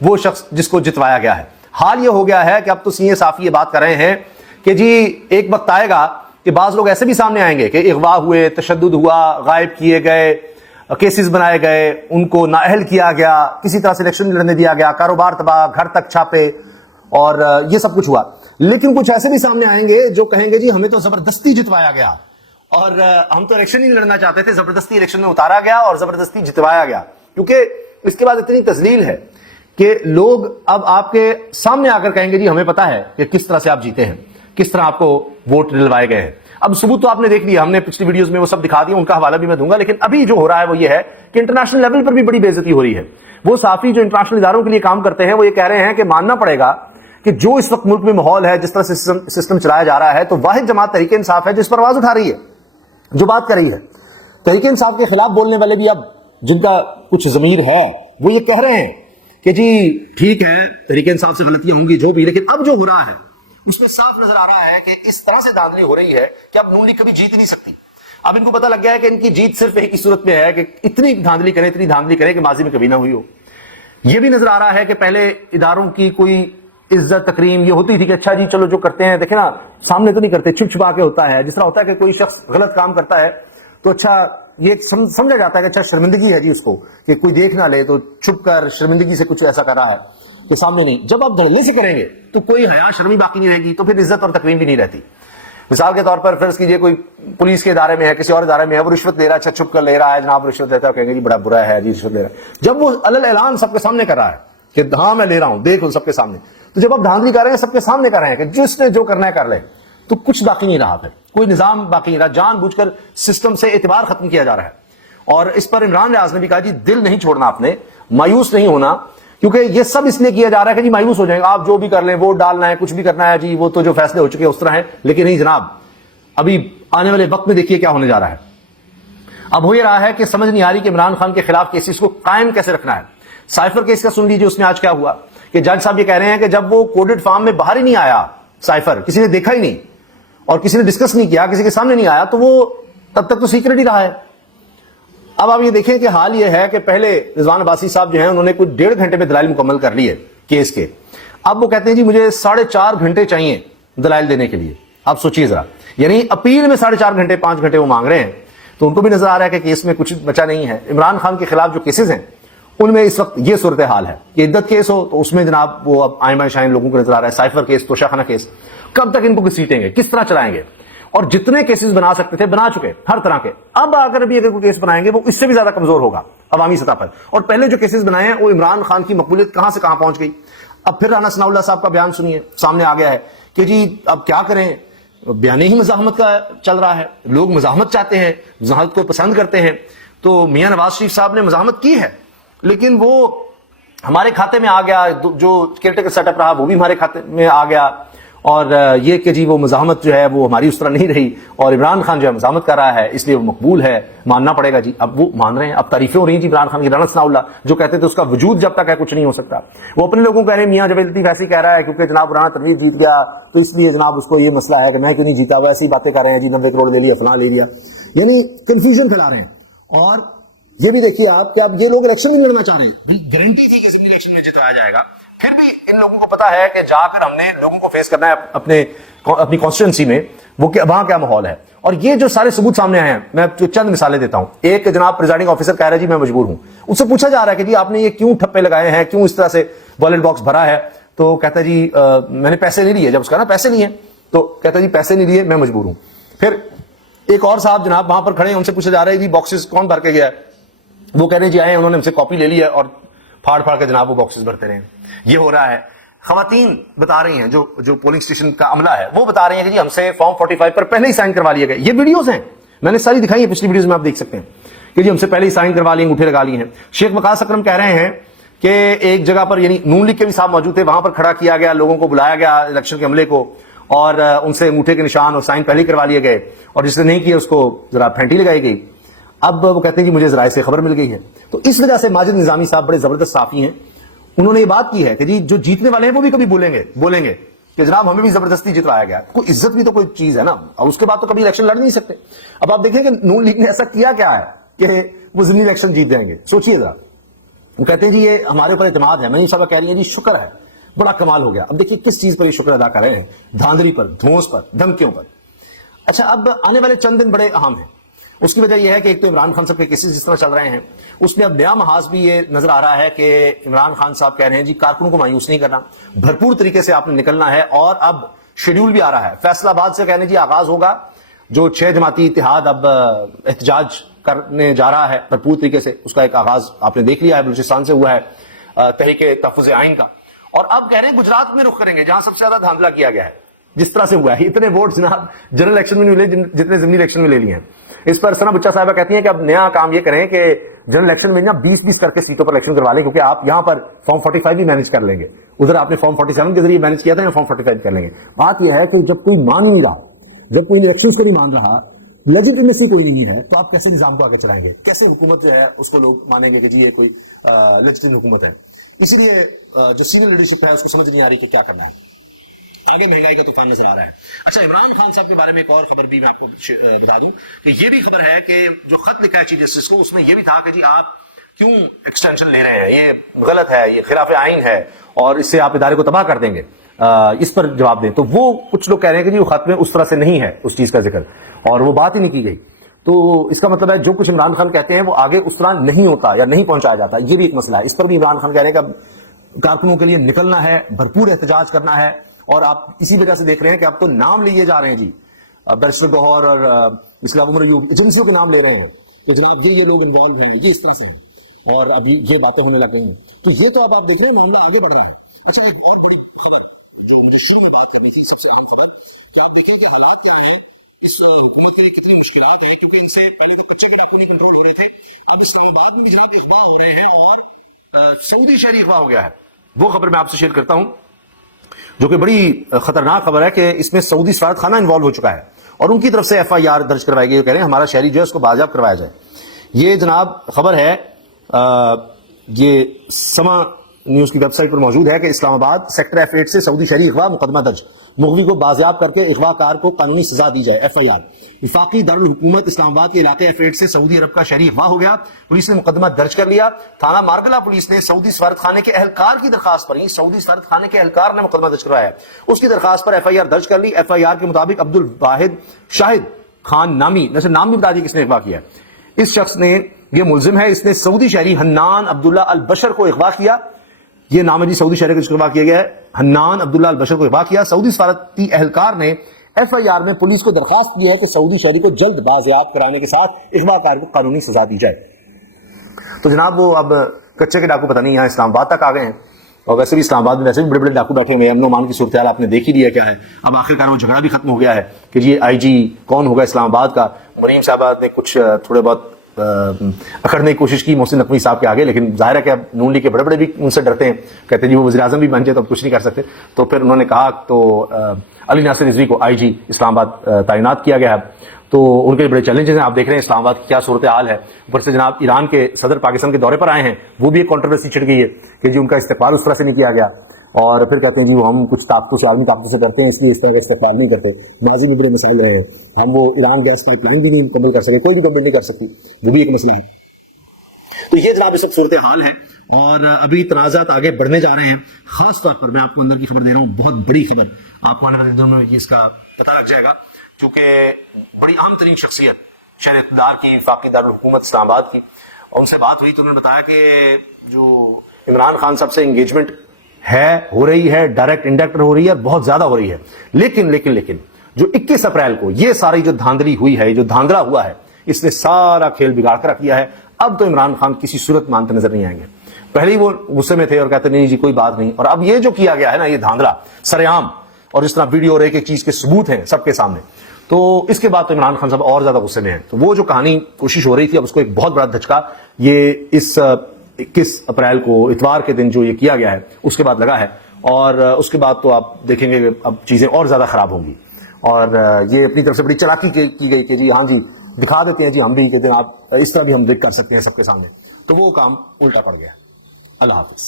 وہ شخص جس کو جتوایا گیا ہے. حال یہ ہو گیا ہے کہ اب تو سی اے صافی یہ بات کر رہے ہیں کہ جی ایک وقت آئے گا کہ بعض لوگ ایسے بھی سامنے آئیں گے کہ اغوا ہوئے, تشدد ہوا, غائب کیے گئے, کیسز بنائے گئے, ان کو نااہل کیا گیا, کسی طرح سے الیکشن لڑنے دیا گیا, کاروبار تباہ, گھر تک چھاپے, اور یہ سب کچھ ہوا. لیکن کچھ ایسے بھی سامنے آئیں گے جو کہیں گے جی ہمیں تو زبردستی جتوایا گیا اور ہم تو الیکشن ہی لڑنا چاہتے تھے, زبردستی الیکشن میں اتارا گیا اور زبردستی جتوایا گیا. کیونکہ اس کے بعد اتنی تذلیل ہے کہ لوگ اب آپ کے سامنے آ کر کہیں گے جی ہمیں پتا ہے کہ کس طرح سے آپ جیتے ہیں, کس طرح آپ کو ووٹ دلوائے گئے ہیں. اب ثبوت تو آپ نے دیکھ لیا, ہم نے پچھلی ویڈیوز میں وہ سب دکھا دیا, ان کا حوالہ بھی میں دوں گا. لیکن ابھی جو ہو رہا ہے وہ یہ ہے کہ انٹرنیشنل لیول پر بھی بڑی بے عزتی ہو رہی ہے. وہ صحافی جو انٹرنیشنل اداروں کے لیے کام کرتے ہیں وہ یہ کہہ رہے ہیں کہ ماننا پڑے گا کہ جو اس وقت ملک میں ماحول ہے, جس طرح سے سسٹم چلایا جا رہا ہے, تو واحد جماعت تحریک انصاف ہے جس پر آواز اٹھا رہی ہے, جو بات کر رہی ہے. تحریک انصاف کے خلاف بولنے والے بھی اب جن کا کچھ ضمیر ہے وہ یہ کہہ رہے ہیں کہ جی ٹھیک ہے تحریک انصاف سے غلطیاں ہوں گی جو بھی, لیکن اب جو ہو رہا ہے اس میں صاف نظر آ رہا ہے کہ اس طرح سے دھاندلی ہو رہی ہے کہ اب نون لیگ کبھی جیت نہیں سکتی. اب ان کو پتہ لگ گیا ہے کہ ان کی جیت صرف ایک ہی صورت میں ہے کہ اتنی دھاندلی کرے کہ ماضی میں کبھی نہ ہوئی ہو. یہ بھی نظر آ رہا ہے کہ پہلے اداروں کی کوئی عزت تکریم یہ ہوتی تھی کہ اچھا جی چلو جو کرتے ہیں دیکھیں نا, سامنے تو نہیں کرتے, چھپ چھپا کے ہوتا ہے. جس طرح ہوتا ہے کہ کوئی شخص غلط کام کرتا ہے تو اچھا یہ سمجھا جاتا ہے کہ اچھا شرمندگی ہے جی اس کو, کہ کوئی دیکھ نہ لے تو چھپ کر شرمندگی سے کچھ ایسا کر رہا ہے کہ سامنے نہیں. جب آپ دھڑلے سے کریں گے تو کوئی حیا شرمی باقی نہیں رہے گی, تو پھر عزت اور تکریم بھی نہیں رہتی. مثال کے طور پر فرض کیجئے کوئی پولیس کے ادارے میں ہے, کسی اور ادارے میں ہے, وہ رشوت لے رہا ہے, اچھا چھپ کر لے رہا ہے, جناب رشوت دیتا ہے, کہیں گے جی بڑا برا ہے جی رشوت لے رہا ہے. جب وہ علل اعلان سب کے سامنے کر رہا ہے کہ ہاں میں لے رہا ہوں, دیکھ لو سب کے سامنے, تو جب آپ دھاندلی کر رہے ہیں سب کے سامنے کر رہے ہیں کہ جس نے جو کرنا ہے کر لے, تو کچھ باقی نہیں رہا, پھر کوئی نظام باقی نہیں رہا. جان بوجھ کر سسٹم سے اعتبار ختم کیا جا رہا ہے. اور اس پر عمران ریاض نے بھی کہا جی دل نہیں چھوڑنا آپ نے, مایوس نہیں ہونا, کیونکہ یہ سب اس لیے کیا جا رہا ہے کہ جی مایوس ہو جائیں گے آپ, جو بھی کر لیں, ووٹ ڈالنا ہے, کچھ بھی کرنا ہے جی, وہ تو جو فیصلے ہو چکے ہیں اس طرح ہیں. لیکن نہیں جناب, ابھی آنے والے وقت میں دیکھیے کیا ہونے جا رہا ہے. اب ہو یہ رہا ہے کہ سمجھ نہیں آ رہی کہ عمران خان کے خلاف کیسز کو قائم کیسے رکھنا ہے. سائفر کیس کا سن لیجیے, اس میں آج کیا ہوا کہ جج صاحب یہ کہہ رہے ہیں کہ جب وہ کوڈڈ فارم میں باہر ہی نہیں آیا سائفر, کسی نے دیکھا ہی نہیں اور کسی نے ڈسکس نہیں کیا, کسی کے سامنے نہیں آیا, تو وہ تب تک تو سیکرٹ ہی رہا ہے. اب آپ یہ دیکھیں کہ حال یہ ہے کہ پہلے رضوان عباسی صاحب جو ہیں انہوں نے کچھ 1.5 گھنٹے میں دلائل مکمل کر لیے کیس کے. اب وہ کہتے ہیں جی مجھے 4.5 گھنٹے چاہیے دلائل دینے کے لیے. آپ سوچیے ذرا, یعنی اپیل میں 4.5 گھنٹے 5 گھنٹے وہ مانگ رہے ہیں, تو ان کو بھی نظر آ رہا ہے کہ کیس میں کچھ بچا نہیں ہے. عمران خان کے خلاف جو کیسز ہیں ان میں اس وقت یہ صورتحال ہے کہ عدت کیس ہو تو اس میں جناب وہ اب آئمہ شائن لوگوں کو نظر آ رہا ہے. سائفر کیس, توشہ خانہ کیس, کب تک ان کو گھسیٹیں گے, کس طرح چلائیں گے, اور جتنے کیسز بنا سکتے تھے بنا چکے ہر طرح کے. اب آ کر بھی اگر کوئی کیس بنائیں گے وہ اس سے بھی زیادہ کمزور ہوگا عوامی سطح پر. اور پہلے جو کیسز بنائے ہیں وہ عمران خان کی مقبولیت کہاں سے کہاں پہنچ گئی. اب پھر رانا ثناء اللہ صاحب کا بیان سنیے, سامنے آ گیا ہے کہ جی اب کیا کریں, بیان ہی مزاحمت کا چل رہا ہے, لوگ مزاحمت چاہتے ہیں, مزاحمت کو پسند کرتے ہیں. تو میاں نواز شریف صاحب نے مزاحمت کی ہے لیکن وہ ہمارے کھاتے میں آ گیا, جو کیئرٹیکر سیٹ اپ رہا وہ بھی ہمارے کھاتے میں آ گیا, اور یہ کہ جی وہ مزاحمت جو ہے وہ ہماری اس طرح نہیں رہی, اور عمران خان جو ہے مزاحمت کر رہا ہے اس لیے وہ مقبول ہے, ماننا پڑے گا جی. اب وہ مان رہے ہیں, اب تعریفیں ہو رہی ہیں جی عمران خان کی. رانا ثناء اللہ جو کہتے تھے اس کا وجود جب تک ہے کچھ نہیں ہو سکتا, وہ اپنے لوگوں کو کہہ رہے ہیں میاں جاوید لطیف ایسے ہی کہہ رہا ہے کیونکہ جناب رانا تنویر جیت گیا تو اس لیے جناب اس کو یہ مسئلہ ہے کہ میں کیوں نہیں جیتا, وہ ایسی باتیں کر رہے ہیں جی 90 کروڑ لے لیا, فلاں لے لیا, یعنی کنفیوژن پھیلا رہے ہیں. اور یہ بھی دیکھیے آپ کہ اب یہ لوگ الیکشن نہیں لڑنا چاہ رہے ہیں, گارنٹی تھی کہ اسمبلی الیکشن میں جتوایا جائے گا, پھر بھی ان لوگوں کو پتا ہے کہ جا کر ہم نے لوگوں کو فیس کرنا ہے اپنی کانسٹیٹوئنسی میں, وہ وہاں کیا ماحول ہے. اور یہ جو سارے ثبوت سامنے آئے ہیں, میں چند مثالیں دیتا ہوں. ایک جناب پریزائڈنگ آفیسر کہہ رہا ہے جی میں مجبور ہوں, اس سے پوچھا جا رہا ہے کہ جی آپ نے یہ کیوں ٹھپے لگائے ہیں, کیوں اس طرح سے بیلٹ باکس بھرا ہے, تو کہتا ہے جی میں نے پیسے نہیں لیے. جب اس کا نا پیسے نہیں ہے تو کہتا ہے جی پیسے نہیں لیے میں مجبور ہوں. پھر ایک اور صاحب جناب وہاں پر کھڑے ہیں, ان سے پوچھا جا رہا ہے جی باکسز کون بھر کے گیا ہے, وہ کہہ رہے ہیں جی آئے انہوں نے ہم سے کاپی لے لی ہے اور پھاڑ پھاڑ کے جناب وہ باکسز بھرتے رہے. یہ ہو رہا ہے. خواتین بتا رہی ہیں جو پولنگ اسٹیشن کا عملہ ہے وہ بتا رہی ہیں کہ جی ہم سے فارم 45 پر پہلے ہی سائن کروا لیے گئے. یہ ویڈیوز ہیں, میں نے ساری دکھائی ہیں پچھلی ویڈیوز میں, آپ دیکھ سکتے ہیں کہ جی ہم سے پہلے ہی سائن کروا لیے, انگوٹھے لگا لیے ہیں. شیخ وقاص اکرم کہہ رہے ہیں کہ ایک جگہ پر, یعنی نون لیگ کے بھی صاحب موجود تھے, وہاں پر کھڑا کیا گیا, لوگوں کو بلایا گیا الیکشن کے عملے کو, اور ان سے انگوٹھے کے نشان اور سائن پہلے ہی کروا لیے گئے, اور جس نے نہیں کیا اس کو ذرا پھینٹی لگائی گئی. اب وہ کہتے ہیں کہ مجھے ذرائع سے خبر مل گئی ہے. تو اس وجہ سے ماجد نظامی صاحب بڑے زبردست صحافی ہیں, انہوں نے یہ بات کی ہے کہ جی جو جیتنے والے ہیں وہ بھی کبھی بولیں گے کہ جناب ہمیں بھی زبردستی جتوایا گیا. کوئی عزت بھی تو کوئی چیز ہے نا, اور اس کے بعد تو کبھی الیکشن لڑ نہیں سکتے. اب آپ دیکھیں کہ نون لیگ نے ایسا کیا ہے کہ وہ ضمنی الیکشن جیت جائیں گے. سوچیے ذرا, وہ کہتے ہیں جی یہ ہمارے اوپر اعتماد ہے. منیب صاحبہ کہہ رہی ہیں جی شکر ہے, بڑا کمال ہو گیا. اب دیکھیے کس چیز پر یہ شکر ادا کر رہے ہیں, دھاندلی پر, دھونس پر, دھمکیوں پر. اچھا اب آنے والے چند دن بڑے اہم ہیں. اس کی وجہ یہ ہے کہ ایک تو عمران خان صاحب کے کیسز جس طرح چل رہے ہیں, اس میں اب نیا محاذ بھی یہ نظر آ رہا ہے کہ عمران خان صاحب کہہ رہے ہیں جی کارکنوں کو مایوس نہیں کرنا, بھرپور طریقے سے آپ نے نکلنا ہے. اور اب شیڈیول بھی آ رہا ہے فیصلہ آباد سے, کہنے جی آغاز ہوگا. جو 6 جماعتی اتحاد اب احتجاج کرنے جا رہا ہے بھرپور طریقے سے, اس کا ایک آغاز آپ نے دیکھ لیا ہے, بلوچستان سے ہوا ہے تحریک تحفظ آئین کا. اور اب کہہ رہے ہیں گجرات میں رخ کریں گے جہاں سب سے زیادہ دھاندلا کیا گیا ہے, جس طرح سے ہوا ہے. اتنے ووٹ جناب جنرل الیکشن میں نہیں ملے جتنے ضمنی الیکشن میں لے لیے ہیں. اس پر ثنا بچہ صاحبہ کہتی ہیں کہ اب نیا کام یہ کریں کہ جنرل الیکشن میں 20-20 کر کے سیٹوں پر الیکشن کروا لیں, کیونکہ آپ یہاں پر فارم 45 بھی مینج کر لیں گے. ادھر آپ نے فارم 47 کے ذریعے مینج کیا تھا, یا فارم 45 کر لیں گے. بات یہ ہے کہ جب کوئی مان نہیں رہا, جب کوئی الیکشن کو نہیں مان رہا, لیجیٹیمیسی کوئی نہیں ہے, تو آپ کیسے نظام کو آگے چلائیں گے؟ کیسے حکومت جو ہے اس کو لوگ مانیں گے کہ یہ کوئی لیجیٹیم حکومت ہے؟ اس لیے جو سینئر لیڈرشپ ہے اس کو سمجھ نہیں آ رہی کہ کیا کرنا ہے. آگے مہنگائی کا طوفان نظر آ رہا ہے. اچھا عمران خان صاحب کے بارے میں ایک اور خبر بھی میں آپ کو بتا دوں کہ یہ بھی خبر ہے کہ جو خط لکھا ہے چیف جسٹس کو, اس میں یہ بھی تھا کہ جی آپ کیوں ایکسٹینشن لے رہے ہیں, یہ غلط ہے, یہ خلاف آئین ہے, اور اس سے آپ ادارے کو تباہ کر دیں گے, اس پر جواب دیں. تو وہ کچھ لوگ کہہ رہے ہیں کہ جی وہ خط میں اس طرح سے نہیں ہے اس چیز کا ذکر, اور وہ بات ہی نہیں کی گئی. تو اس کا مطلب ہے جو کچھ عمران خان کہتے ہیں وہ آگے اس طرح نہیں ہوتا یا نہیں پہنچایا جاتا. یہ بھی ایک مسئلہ ہے. اس پر بھی عمران خان کہہ رہے ہیں کہ اب کارکنوں کے لیے نکلنا ہے, بھرپور احتجاج کرنا ہے. اور آپ اسی وجہ سے دیکھ رہے ہیں کہ اب تو نام لیے جا رہے ہیں جی, بیرسٹر گوہر اور اسلام عمر ایوب ایجنسیوں کے نام لے رہے ہیں کہ جناب یہ لوگ انوالو ہیں, یہ اس طرح سے ہیں, اور اب یہ باتیں ہونے لگ گئی ہیں. تو یہ تو اب آپ دیکھ رہے ہیں معاملہ آگے بڑھ رہا ہے. اچھا ایک بہت بڑی خبر جو شروع میں بات کرنی تھی, سب سے اہم خبر کہ آپ دیکھیں کہ حالات کیا ہیں اس حکومت کے لیے, کتنی مشکلات ہیں, کیونکہ ان سے پہلے تو بچے کے ڈاکو نہیں کنٹرول ہو رہے تھے, اب اسلام آباد میں بھی جناب اغوا ہو رہے ہیں, اور سعودی شہری اغوا ہو گیا ہے. وہ خبر میں آپ سے شیئر کرتا ہوں جو کہ بڑی خطرناک خبر ہے کہ اس میں سعودی سفارت خانہ انوالو ہو چکا ہے, اور ان کی طرف سے FIR درج کروائی گئی. کہہ رہے ہیں ہمارا شہری جو ہے اس کو بازیاب کروایا جائے. یہ جناب خبر ہے, یہ سما نیوز کی ویب سائٹ پر موجود ہے کہ اسلام آباد سیکٹر F8 سے سعودی شہری اغوا, مقدمہ درج, مغوی کو بازیاب کر کے اغوا کار کو قانونی سزا دی جائے. FIR وفاقی دارالحکومت اسلام آباد کے علاقے F8 سے سعودی عرب کا شہری اغوا ہو گیا. پولیس نے مقدمہ درج کر لیا. تھانہ ماربلا پولیس نے سعودی سفارت خانے کے اہلکار کی درخواست پر, سعودی سفارت خانے کے اہلکار نے مقدمہ درج کروایا ہے, اس کی درخواست پر FIR درج کر لی. FIR کے مطابق عبد الواحد شاہد خان نامی, ویسے نام بھی بتا دیے کس نے اغوا کیا ہے, اس شخص نے یہ ملزم ہے, اس نے سعودی شہری حنان عبداللہ البشر کو اغوا کیا. یہ نام ہے جی سعودی شہری کو اغوا کیا گیا ہے, حنان عبداللہ البشر کو اغوا کیا. سعودی سفارتی اہلکار نے FIR میں پولیس کو درخواست کی ہے کہ سعودی شہری کو جلد بازیاب کرانے کے ساتھ اغوا کار کو قانونی سزا دی جائے. تو جناب وہ اب کچے کے ڈاکو پتہ نہیں یہاں اسلام آباد تک آ گئے ہیں, اور ویسے بھی اسلام آباد میں ویسے بھی بڑے بڑے ڈاکو بیٹھے ہوئے ہیں. امن و امان کی صورتحال آپ نے دیکھ ہی لیا کیا ہے. اب آخرکار وہ جھگڑا بھی ختم ہو گیا ہے کہ یہ IG کون ہوگا اسلام آباد کا. مریم صاحبہ نے کچھ تھوڑے بہت اکڑنے کی کوشش کی محسن نقوی صاحب کے آگے, لیکن ظاہر ہے کہ اب نون لیگ کے بڑے بڑے بھی ان سے ڈرتے ہیں, کہتے ہیں جی وہ وزیر اعظم بھی بن جائے تو اب کچھ نہیں کر سکتے. تو پھر انہوں نے کہا تو علی ناصر رضوی کو IG اسلام آباد تعینات کیا گیا ہے. تو ان کے بڑے چیلنجز ہیں, آپ دیکھ رہے ہیں اسلام آباد کی کیا صورتحال ہے. اوپر سے جناب ایران کے صدر پاکستان کے دورے پر آئے ہیں, وہ بھی ایک کنٹروورسی چھڑ گئی ہے کہ جی ان کا استقبال اس طرح سے نہیں کیا گیا, اور پھر کہتے ہیں جی ہم کچھ طاقتوں سے, عالمی طاقتوں سے ڈرتے ہیں, اس لیے اس طرح کا استقبال نہیں کرتے. ماضی میں بڑے مسائل رہے ہیں, ہم وہ ایران گیس پائپ لائن بھی نہیں مکمل کر سکے, کوئی بھی گورنمنٹ نہیں کر سکتی, وہ بھی ایک مسئلہ ہے. تو یہ جناب یہ سب صورتحال ہے, اور ابھی تنازعات آگے بڑھنے جا رہے ہیں. خاص طور پر میں آپ کو اندر کی خبر دے رہا ہوں, بہت بڑی خبر, آپ کو آنے والے دنوں میں اس کا پتہ لگ جائے گا, کیونکہ بڑی عام ترین شخصیت شہر اقتدار کی, وفاقی دارالحکومت اسلام آباد کی, اور ان سے بات ہوئی تو انہوں نے بتایا کہ جو عمران خان صاحب سے انگیجمنٹ ہے, ہو رہی ہے, ڈائریکٹ انڈائریکٹ ہو رہی ہے, بہت زیادہ ہو رہی ہے, لیکن جو 21 اپریل کو یہ ساری جو دھاندلی ہوئی ہے, جو دھاندلا ہوا ہے, اس نے سارا کھیل بگاڑ کر رکھ دیا ہے. اب تو عمران خان کسی صورت مانتے نظر نہیں آئیں گے. پہلے ہی وہ غصے میں تھے اور کہتے نہیں جی کوئی بات نہیں, اور اب یہ جو کیا گیا ہے نا, یہ دھاندلا سرعام, اور اس طرح ویڈیو اور ایک چیز کے ثبوت ہیں سب کے سامنے, تو اس کے بعد تو عمران خان صاحب اور زیادہ غصے میں ہیں. تو وہ جو کہانی کوشش ہو رہی تھی, اب اس کو ایک بہت بڑا دھچکا یہ اس 21 اپریل کو اتوار کے دن جو یہ کیا گیا ہے اس کے بعد لگا ہے, اور اس کے بعد تو آپ دیکھیں گے کہ اب چیزیں اور زیادہ خراب ہوں گی. اور یہ اپنی طرف سے بڑی چلاکی کی گئی کہ جی ہاں جی دکھا دیتے ہیں جی ہم بھی کہ آپ اس طرح بھی ہم دیکھ کر سکتے ہیں سب کے سامنے, تو وہ کام الٹا پڑ گیا. اللہ حافظ.